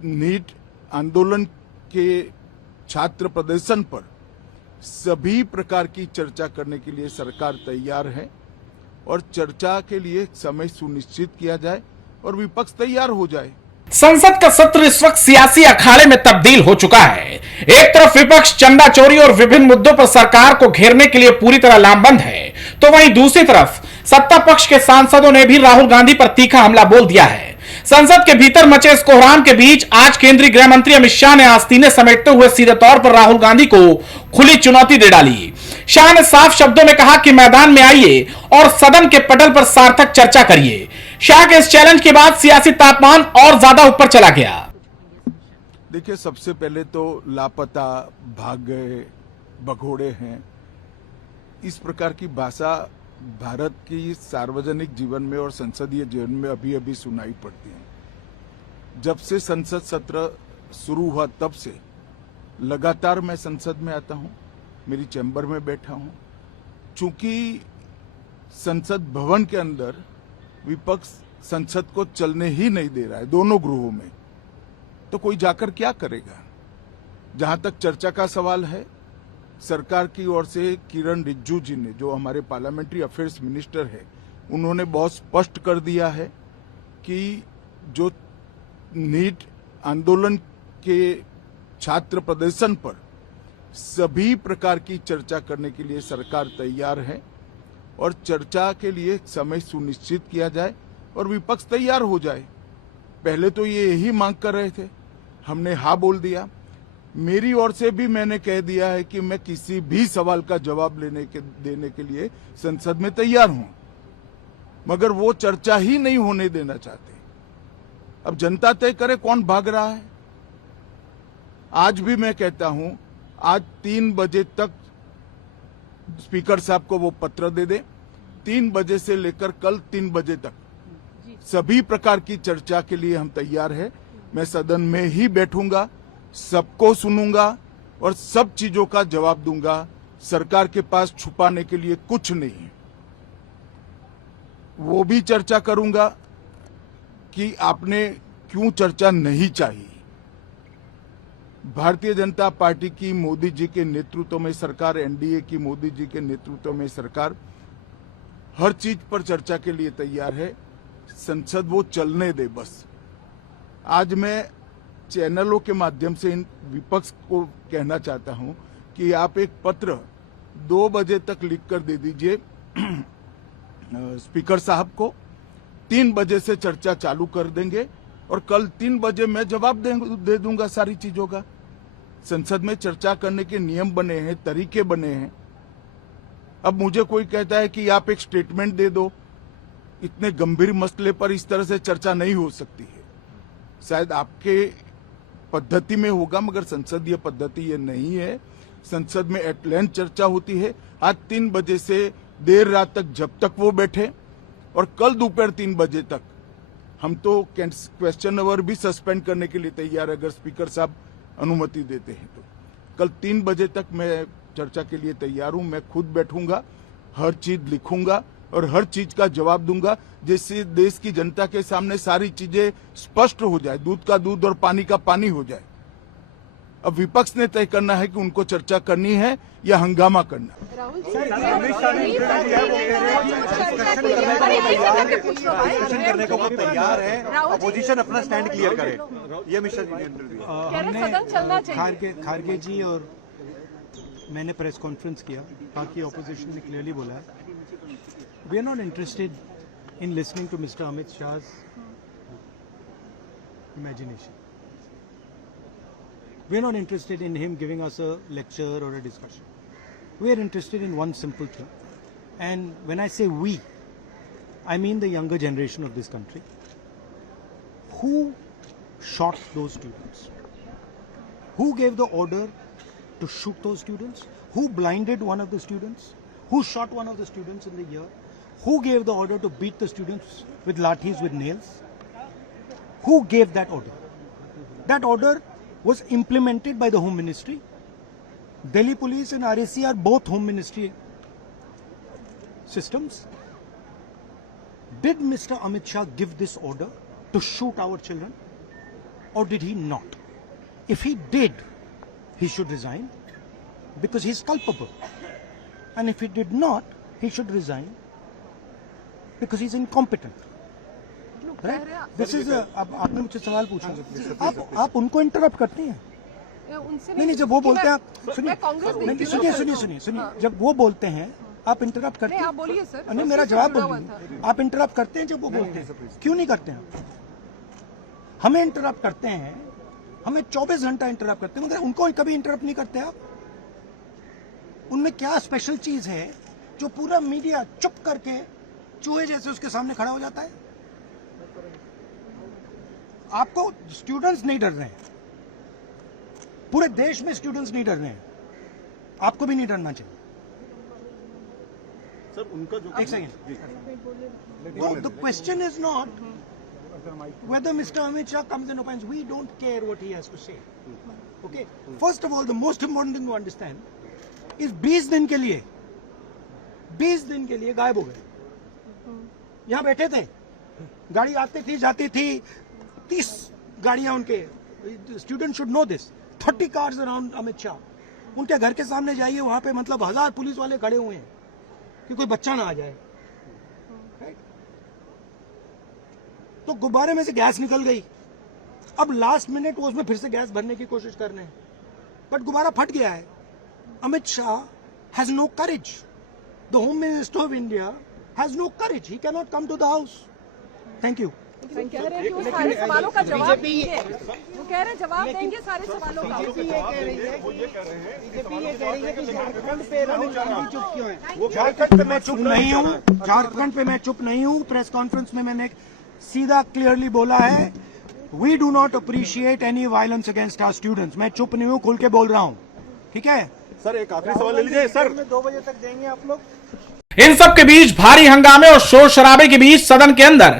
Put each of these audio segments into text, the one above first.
NEET आंदोलन के छात्र प्रदर्शन पर सभी प्रकार की चर्चा करने के लिए सरकार तैयार है और चर्चा के लिए समय सुनिश्चित किया जाए और विपक्ष तैयार हो जाए। संसद का सत्र इस वक्त सियासी अखाड़े में तब्दील हो चुका है। एक तरफ विपक्ष चंदा चोरी और विभिन्न मुद्दों पर सरकार को घेरने के लिए पूरी तरह लामबंद है, तो वहीं दूसरी तरफ सत्ता पक्ष के सांसदों ने भी राहुल गांधी पर तीखा हमला बोल दिया है। संसद के भीतर मचे इस कोहराम के बीच आज केंद्रीय गृह मंत्री अमित शाह ने आस्तीनें समेटते हुए सीधे तौर पर राहुल गांधी को खुली चुनौती दे डाली। शाह ने साफ शब्दों में कहा कि मैदान में आइए और सदन के पटल पर सार्थक चर्चा करिए। शाह के इस चैलेंज के बाद सियासी तापमान और ज्यादा ऊपर चला गया। देखिए, सबसे पहले तो लापता, भाग गए, भगोड़े हैं, इस प्रकार की भाषा भारत की सार्वजनिक जीवन में और संसदीय जीवन में अभी अभी सुनाई पड़ती है। जब से संसद सत्र शुरू हुआ तब से लगातार मैं संसद में आता हूं, मेरी चैम्बर में बैठा हूं। चूंकि संसद भवन के अंदर विपक्ष संसद को चलने ही नहीं दे रहा है दोनों गृहों में, तो कोई जाकर क्या करेगा। जहां तक चर्चा का सवाल है, सरकार की ओर से किरण रिजिजू जी ने, जो हमारे पार्लियामेंट्री अफेयर्स मिनिस्टर है, उन्होंने बहुत स्पष्ट कर दिया है कि जो नीट आंदोलन के छात्र प्रदर्शन पर सभी प्रकार की चर्चा करने के लिए सरकार तैयार है और चर्चा के लिए समय सुनिश्चित किया जाए और विपक्ष तैयार हो जाए। पहले तो ये यही मांग कर रहे थे, हमने हाँ बोल दिया। मेरी ओर से भी मैंने कह दिया है कि मैं किसी भी सवाल का जवाब देने के लिए संसद में तैयार हूं, मगर वो चर्चा ही नहीं होने देना चाहते। अब जनता तय करे कौन भाग रहा है। आज भी मैं कहता हूं, आज 3 बजे तक स्पीकर साहब को वो पत्र दे दे। 3 बजे से लेकर कल 3 बजे तक सभी प्रकार की चर्चा के लिए हम तैयार हैं। मैं सदन में ही बैठूंगा, सबको सुनूंगा और सब चीजों का जवाब दूंगा। सरकार के पास छुपाने के लिए कुछ नहीं है। वो भी चर्चा करूंगा कि आपने क्यों चर्चा नहीं चाहिए। भारतीय जनता पार्टी की मोदी जी के नेतृत्व में सरकार, एनडीए की मोदी जी के नेतृत्व में सरकार हर चीज पर चर्चा के लिए तैयार है। संसद वो चलने दे बस। आज मैं चैनलों के माध्यम से इन विपक्ष को कहना चाहता हूं कि आप एक पत्र 2 बजे तक लिख कर दे दीजिए स्पीकर साहब को। 3 बजे से चर्चा चालू कर देंगे और कल 3 बजे मैं जवाब दे दूंगा सारी चीजों का। संसद में चर्चा करने के नियम बने हैं, तरीके बने हैं। अब मुझे कोई कहता है कि आप एक स्टेटमेंट दे दो। इतने गंभीर मसले पर इस तरह से चर्चा नहीं हो सकती है। शायद आपके पद्धति में होगा, मगर संसदीय पद्धति ये नहीं है। संसद में एट लेंथ चर्चा होती है। आज 3 बजे से देर रात तक, जब तक वो बैठे, और कल दोपहर 3 बजे तक हम तो क्वेश्चन आवर भी सस्पेंड करने के लिए तैयार है, अगर स्पीकर साहब अनुमति देते हैं तो। कल 3 बजे तक मैं चर्चा के लिए तैयार हूं। मैं खुद बैठूंगा, हर चीज लिखूंगा और हर चीज का जवाब दूंगा, जिससे देश की जनता के सामने सारी चीजें स्पष्ट हो जाए, दूध का दूध और पानी का पानी हो जाए। अब विपक्ष ने तय करना है कि उनको चर्चा करनी है या हंगामा करना। करने को वो तैयार है, अपोजिशन अपना स्टैंड क्लियर करे। ये मिश्रा जी हमने खारगे जी और मैंने प्रेस कॉन्फ्रेंस किया। बाकी अपोजिशन ने क्लियरली बोला है, we are not interested in listening to mister Amit Shah's imagination. We are not interested in him giving us a lecture or a discussion. We are interested in one simple thing. And when I say we, I mean the younger generation of this country. Who shot those students? Who gave the order to shoot those students? Who blinded one of the students? Who shot one of the students in the ear? Who gave the order to beat the students with lathis, with nails? Who gave that order? That order was implemented by the Home Ministry. Delhi Police and RAC are both Home Ministry systems. Did Mr. Amit Shah give this order to shoot our children? or did he not? If he did, he should resign because he's culpable. And if he did not, he should resign because he's incompetent. Right? This is अब आपने मुझसे सवाल पूछा, आप उनको interrupt करते हैं। नहीं, जब वो बोलते हैं, सुनिए, जब वो बोलते हैं आप इंटरप्ट करते हैं। आप बोलिए सर। नहीं, मेरा जवाब बोलिए। आप इंटरप्ट करते हैं जब वो बोलते हैं, क्यों नहीं करते हैं? हमें इंटरप्ट करते हैं, हमें 24 घंटा इंटरप्ट करते हैं, मगर उनको कभी इंटरप्ट नहीं करते आप। उनमें क्या स्पेशल चीज है जो पूरा मीडिया चुप करके चूहे जैसे उसके सामने खड़ा हो जाता है? आपको स्टूडेंट्स नहीं डर रहे हैं, पूरे देश में स्टूडेंट्स नहीं डर रहे हैं, आपको भी नहीं डरना चाहिए। सर उनका जो एक second, the question is not whether Mr. Amit Shah comes and opines. We don't care what he has to say. Okay. First of all, the most important thing to understand is 20 दिन के लिए गायब हो गए। यहाँ बैठे थे, गाड़ी आती थी जाती थी, 30 गाड़ियां उनके। Student should know this. 30 cars around Amit Shah. उनके घर के सामने जाइए, वहां पे मतलब 1000 पुलिस वाले खड़े हुए हैं कि कोई बच्चा ना आ जाए। तो गुब्बारे में से गैस निकल गई, अब लास्ट मिनट वो उसमें फिर से गैस भरने की कोशिश कर रहे हैं, बट गुब्बारा फट गया है। Amit Shah has no courage, the home minister of India has no courage, he can not come to the house. Thank you. कह रहे हैं कि वो सारे सवालों का जवाब देंगे, वो कह रहे हैं जवाब देंगे सारे सवालों का। बीजेपी ये कह रही है कि झारखंड पे राहुल गांधी चुप क्यों है? झारखंड पे मैं चुप नहीं हूँ, झारखंड पे मैं चुप नहीं हूँ। प्रेस कॉन्फ्रेंस में मैंने सीधा क्लियरली बोला है, we do not appreciate any violence against our students. मैं चुप नहीं हूँ, खुल के बोल रहा हूँ, ठीक है? सर एक आखिरी सवाल ले लीजिए सर। 2 बजे तक देंगे आप लोग। इन सब के बीच भारी हंगामे और शोर शराबे के बीच सदन के अंदर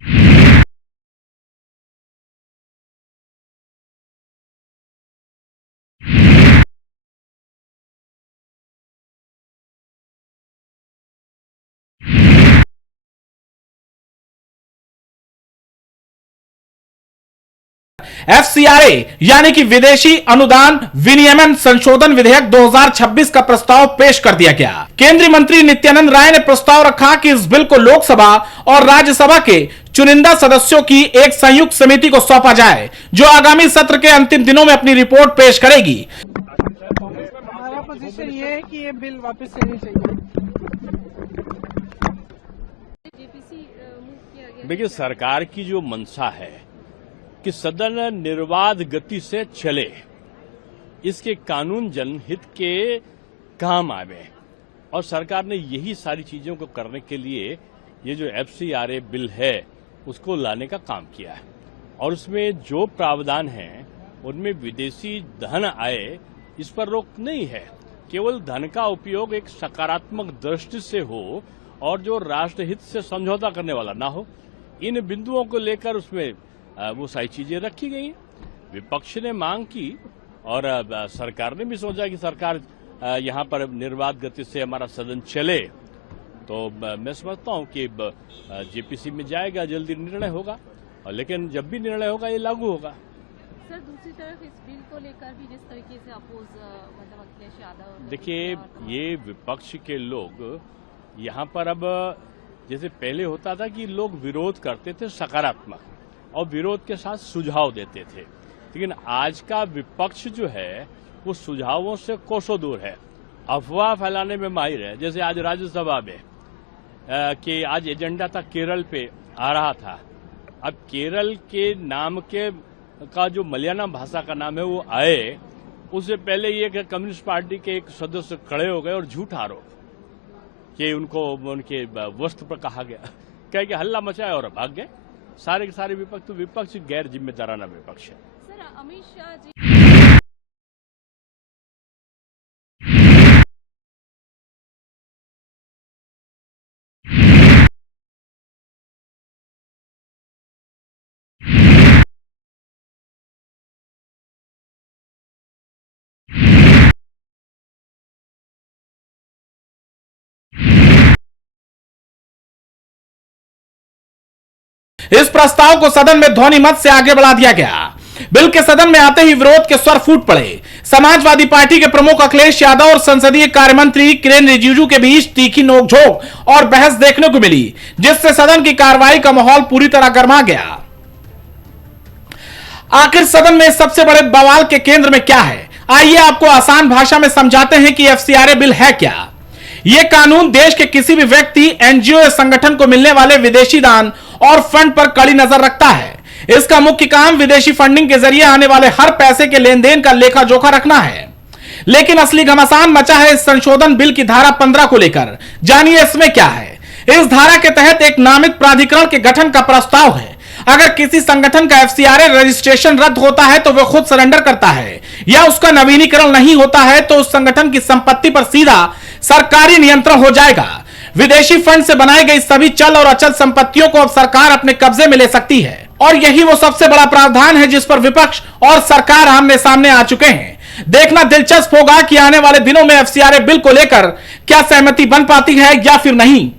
FCRA यानी कि विदेशी अनुदान विनियमन संशोधन विधेयक 2026 का प्रस्ताव पेश कर दिया गया। केंद्रीय मंत्री नित्यानंद राय ने प्रस्ताव रखा कि इस बिल को लोकसभा और राज्यसभा के चुनिंदा सदस्यों की एक संयुक्त समिति को सौंपा जाए, जो आगामी सत्र के अंतिम दिनों में अपनी रिपोर्ट पेश करेगी। हमारा पोजीशन ये है कि ये बिल वापस लेनी चाहिए। देखिए, सरकार की जो मंशा है कि सदन निर्बाध गति से चले, इसके कानून जनहित के काम आवे, और सरकार ने यही सारी चीजों को करने के लिए ये जो FCRA बिल है उसको लाने का काम किया है। और उसमें जो प्रावधान हैं उनमें विदेशी धन आए इस पर रोक नहीं है, केवल धन का उपयोग एक सकारात्मक दृष्टि से हो और जो राष्ट्रहित से समझौता करने वाला ना हो। इन बिंदुओं को लेकर उसमें वो सारी चीजें रखी गई। विपक्ष ने मांग की और सरकार ने भी सोचा कि सरकार यहाँ पर निर्बाध गति से हमारा सदन चले, तो मैं समझता हूँ कि JPC में जाएगा, जल्दी निर्णय होगा, और लेकिन जब भी निर्णय होगा ये लागू होगा। सर, दूसरी तरफ इस बिल को लेकर भी जिस तरीके से अपोज मतलब अखिलेश यादव, देखिए, ये विपक्ष के लोग यहाँ पर अब जैसे पहले होता था कि लोग विरोध करते थे सकारात्मक और विरोध के साथ सुझाव देते थे, लेकिन आज का विपक्ष जो है वो सुझावों से कोसों दूर है, अफवाह फैलाने में माहिर है। जैसे आज राज्यसभा में कि आज एजेंडा था केरल पे आ रहा था, अब केरल के नाम के का जो मलयालम भाषा का नाम है वो आए, उससे पहले ये कम्युनिस्ट पार्टी के एक सदस्य खड़े हो गए और झूठ आरोप कि उनको उनके वस्त्र पर कहा गया, कह के हल्ला मचाया और भाग गए। सारे के सारे विपक्ष गैर जिम्मेदाराना विपक्ष है। सर, अमित शाह जी इस प्रस्ताव को सदन में ध्वनि मत से आगे बढ़ा दिया गया। बिल के सदन में आते ही विरोध के स्वर फूट पड़े। समाजवादी पार्टी के प्रमुख अखिलेश यादव और संसदीय कार्य मंत्री किरेन रिजिजू के बीच तीखी नोकझोंक और बहस देखने को मिली, जिससे सदन की कार्रवाई का माहौल पूरी तरह गर्मा गया। आखिर सदन में सबसे बड़े बवाल के केंद्र में क्या है, आइए आपको आसान भाषा में समझाते हैं कि एफसीआरए बिल है क्या। यह कानून देश के किसी भी व्यक्ति, एनजीओ या संगठन को मिलने वाले विदेशी दान और फंड पर कड़ी नजर रखता है। इसका मुख्य काम विदेशी फंडिंग के जरिए आने वाले हर पैसे के लेन देन का लेखा जोखा रखना है। लेकिन असली घमासान मचा है इस संशोधन बिल की धारा 15 को लेकर। जानिए इसमें क्या है। इस धारा के तहत एक नामित प्राधिकरण के गठन का प्रस्ताव है। अगर किसी संगठन का एफसीआरए रजिस्ट्रेशन रद्द होता है तो वह खुद सरेंडर करता है, या उसका नवीनीकरण नहीं होता है तो उस संगठन की संपत्ति पर सीधा सरकारी नियंत्रण हो जाएगा। विदेशी फंड से बनाई गई सभी चल और अचल संपत्तियों को अब सरकार अपने कब्जे में ले सकती है, और यही वो सबसे बड़ा प्रावधान है जिस पर विपक्ष और सरकार आमने सामने आ चुके हैं। देखना दिलचस्प होगा कि आने वाले दिनों में एफसीआरए बिल को लेकर क्या सहमति बन पाती है या फिर नहीं।